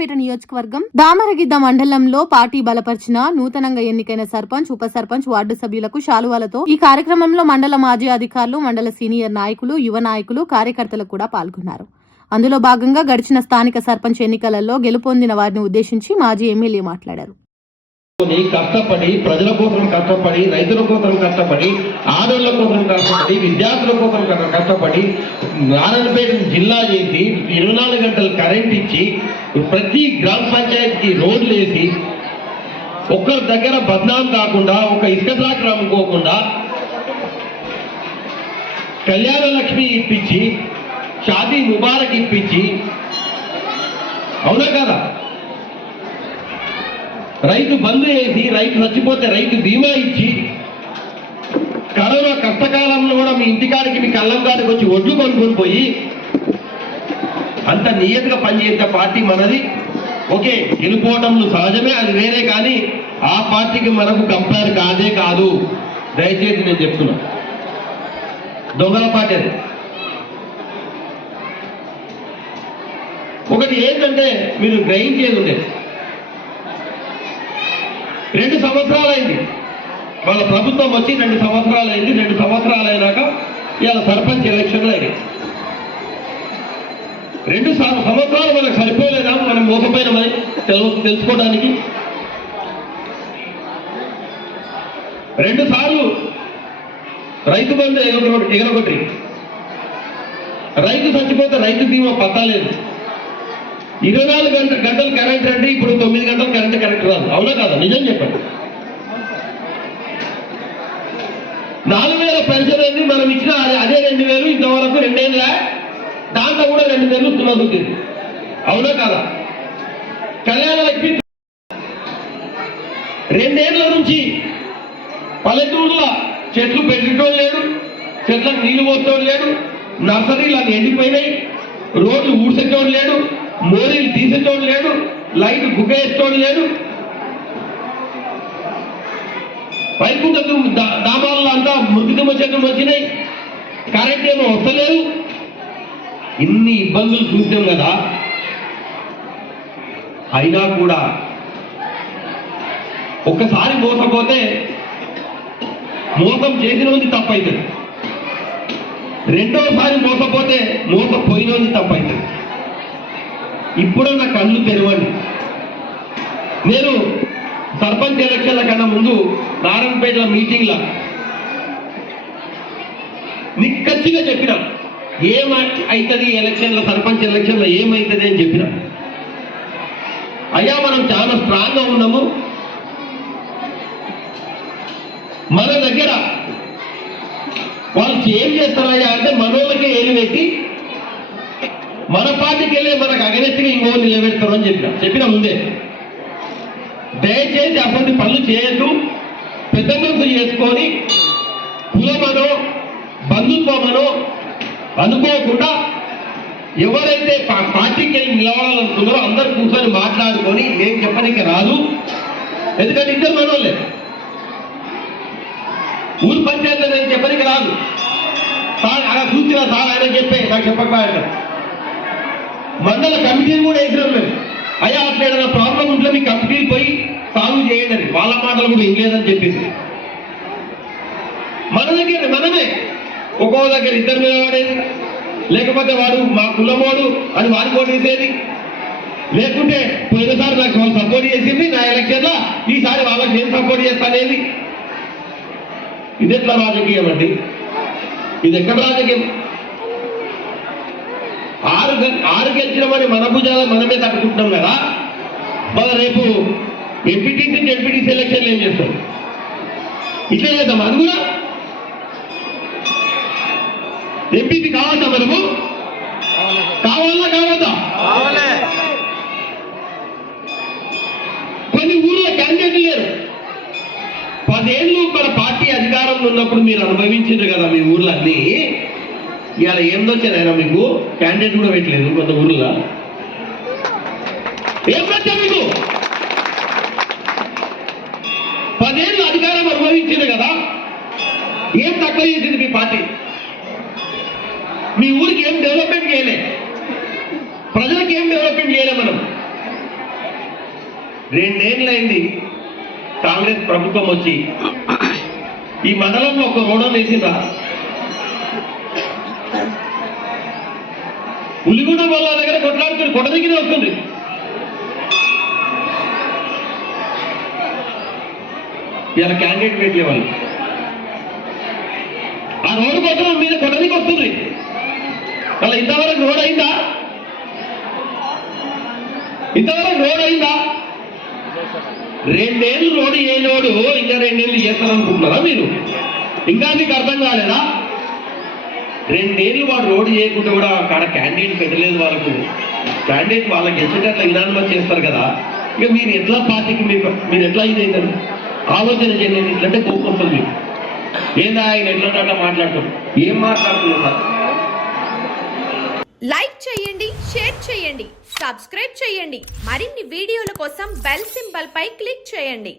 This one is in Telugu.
నారాయణపేట నియోజకవర్గం దామరగిద్ద మండలంలో పార్టీ బలపరిచిన నూతనంగా ఎన్నికైన సర్పంచ్, ఉప సర్పంచ్, వార్డు సభ్యులకు శాలువాలతో ఈ కార్యక్రమంలో మండల మాజీ అధికారులు, మండల సీనియర్ నాయకులు, యువ నాయకులు, కార్యకర్తలు కూడా పాల్గొన్నారు. అందులో భాగంగా గడిచిన స్థానిక సర్పంచ్ ఎన్నికలలో గెలుపొందిన వారిని ఉద్దేశించి మాజీ ఎమ్మెల్యే మాట్లాడారు. కష్టపడి ప్రజల కోసం కష్టపడి, రైతుల కోసం కష్టపడి, ఆడోళ్ల కోసం కష్టపడి, విద్యార్థుల కోసం కష్టపడి నారాయణపేట జిల్లా చేసి 24 గంటలు కరెంట్ ఇచ్చి ప్రతి గ్రామ పంచాయతీకి రోడ్లు వేసి ఒక్కరి దగ్గర బద్నాం కాకుండా, ఒక ఇసుక ట్రాక్టర్ అమ్ముకోకుండా, కళ్యాణ లక్ష్మి ఇప్పించి, షాదీ ముబారక్ ఇప్పించి, అవునా కదా, రైతు బంధు వేసి, రైతు చచ్చిపోతే రైతు బీమా ఇచ్చి, కరోనా కష్టకాలంలో కూడా మీ ఇంటికాడికి, మీ కళ్ళం కాడికి వచ్చి ఒడ్లు కొనుక్కొని పోయి అంత నియతగా పనిచేసే పార్టీ మనది. ఓకే, గెలుపోవటంలో సహజమే, అది వేరే, కానీ ఆ పార్టీకి మనకు కంపేర్ కాదే కాదు. దయచేసి నేను చెప్తున్నా, దొంగల పార్టీ అది. ఒకటి ఏంటంటే మీరు గ్రహించేది ఉండేది, 2 సంవత్సరాలు అయింది వాళ్ళ ప్రభుత్వం వచ్చి, 2 సంవత్సరాలు అయింది. 2 సంవత్సరాలు అయినాక ఇవాళ సర్పంచ్ ఎలక్షన్లు అయినాయి. 2 సంవత్సరాలు మనకు సరిపోలేదా మనం మోసపోయినామని తెలుసుకోవడానికి? 2 సార్లు రైతు బంధు ఎగరగొట్టి, రైతు చచ్చిపోతే రైతు బీమా పత్తాలేదు. 24 గంటలు కరెంట్ అంటే ఇప్పుడు 9 గంటలు కరెంట్ రాదు. అవునా కాదా? నిజం చెప్పండి. 4000 పెన్షన్ అనేది మనం ఇచ్చిన అదే 2000 ఇంతవరకు 2 ఏళ్ళ, దాంట్లో కూడా 2 నెలలు తుమ్మతుంది. అవునా కాదా? కళ్యాణ లక్ష్మి 2 ఏళ్ళ నుంచి పల్లెటూరులో చెట్లు పెట్టేటోడు లేడు, చెట్లకు నీళ్లు పోసేటోడు లేడు, నర్సరీలు అవి ఎండిపోయినాయి, రోడ్లు ఊడ్చేటోడు లేడు, మోరీలు తీసేటోడు లేడు, లైట్ బుక్ వేసేటోడు లేడు, వైకుంఠ డాబాలలో అంతా మృతికమ్మ చెట్లు వచ్చినాయి, కరెంట్ ఏమో వస్తలేదు. ఇన్ని ఇబ్బందులు చూసాం కదా, అయినా కూడా ఒక్కసారి మోసపోతే మోసం చేసినోది తప్పవుతుంది, రెండోసారి మోసపోతే మోసపోయినోది తప్పవుతుంది. ఇప్పుడు నా కళ్ళు తెరవండి. నేను సర్పంచ్ ఎలక్షన్ల కన్నా ముందు నారాయణపేట మీటింగ్లో నిక్కచ్చిగా చెప్పిన, ఏమవుతుంది ఎలక్షన్ల, సర్పంచ్ ఎలక్షన్లో ఏమవుతుంది అని చెప్పిన. అయ్యా మనం చాలా స్ట్రాంగ్గా ఉన్నాము, మన దగ్గర వాళ్ళు ఏం చేస్తారయ్యా అంటే మనోళ్ళకే ఏలు పెట్టి మన పార్టీకి వెళ్ళి మనకు అగనెస్ట్గా ఇంకో నిలబెడతారు అని చెప్పిన ముందే. దయచేసి అటువంటి పనులు చేయొద్దు. పెద్ద మనసు చేసుకొని కులమనో బంధుత్వమనో అనుకోకుండా ఎవరైతే పార్టీకి వెళ్ళి నిలబడాలనుకున్నారో అందరు కూర్చొని మాట్లాడుకొని నేను చెప్పడానికి రాదు. ఎందుకంటే ఇద్దరు మనోళ్ళే, ఊరు పంచాయతీలో నేను చెప్పడానికి రాదు. సార్ అలా చూసినా సార్ ఆయన చెప్పే నాకు చెప్పకపోయాడు. మండల కమిటీని కూడా వేసినాం మేము. అయ్యా అట్లా ఏదైనా ప్రాబ్లం ఉంటే మీ కమిటీలు పోయి సాల్వ్ చేయండి అని, వాళ్ళ మాటలు కూడా ఇంగ్లేదని చెప్పేసి మన దగ్గర మనమే ఒక్కో దగ్గర ఇద్దరు మీద వాడేది, లేకపోతే వాడు మా కులమోడు అని వాడికి ఓటేసేది, లేకుంటే పోయినసారి నాకు వాళ్ళు సపోర్ట్ చేసింది నా ఎలక్షన్లో, ఈసారి వాళ్ళకి నేను సపోర్ట్ చేస్తానేది. ఇది ఎట్లా రాజకీయం అండి? ఇది ఎక్కడ రాజకీయం? 6 గెలిచినామని మన భుజాలు మనమే తట్టుకుంటున్నాం కదా. మరి రేపు ఎంపీటీసీ జెడ్పీటీసీ ఎలక్షన్లు ఏం చేస్తాం? ఇట్లా చేద్దాం. అది కూడా ఎంపీపీ కావాలా మనము? కావాలా కావద్దా? కొన్ని ఊళ్ళో క్యాండిడేట్ లేరు. 10 ఏళ్ళు మన పార్టీ అధికారంలో ఉన్నప్పుడు మీరు అనుభవించారు కదా మీ ఊర్లన్నీ. ఇవాళ ఏందొచ్చారైనా మీకు క్యాండిడేట్ కూడా పెట్టలేదు కొంత ఊర్లో. ఏం వచ్చా మీకు? 10 ఏళ్ళు అధికారం అనుభవించింది కదా, ఏం తక్కువ చేసింది మీ పార్టీ? మీ ఊరికి ఏం డెవలప్మెంట్ చేయలే, ప్రజలకు ఏం డెవలప్మెంట్ చేయలే. మనం 2 ఏళ్ళైంది కాంగ్రెస్ ప్రభుత్వం వచ్చి. ఈ మండలంలో ఒక రోడ్డు వేసిందా? ఉల్లిగూడ వల్ల దగ్గర కొట్లాడుతున్న కొట్ట దిగిన వస్తుంది. ఇలా క్యాండిడేట్ పెట్టే వాళ్ళు ఆ రోడ్డు కోసం మీద కొట్ట దిగి వస్తుంది. అలా ఇంతవరకు రోడ్ అయిందా? ఇంతవరకు రోడ్ అయిందా? 2 ఏళ్ళు రోడ్డు చేయనోడు ఇంకా 2 ఏళ్ళు చేస్తారనుకుంటున్నారా మీరు? ఇంకా మీకు అర్థం కాలేదా? 2 ఏళ్ళు వాడు రోడ్డు చేయకుండా కూడా అక్కడ క్యాండిడేట్ పెట్టలేదు. క్యాండిడేట్ వాళ్ళకి గెలిచేటట్ల ఇనానిమస్ చేస్తారు కదా. ఇక మీరు ఎట్లా పార్టీకి మీరు ఎట్లా ఇదైతారు? ఆలోచన చేయండి. ఇట్లంటే కోపం వస్తుంది మీకు. ఏందా ఆయన ఎట్లా మాట్లాడతాం? ఏం మాట్లాడుతున్నారు సార్? లైక్ చేయండి, షేర్ చేయండి, సబ్స్క్రైబ్ చేయండి. మరిన్ని వీడియోల కోసం బెల్ సింబల్ పై క్లిక్ చేయండి.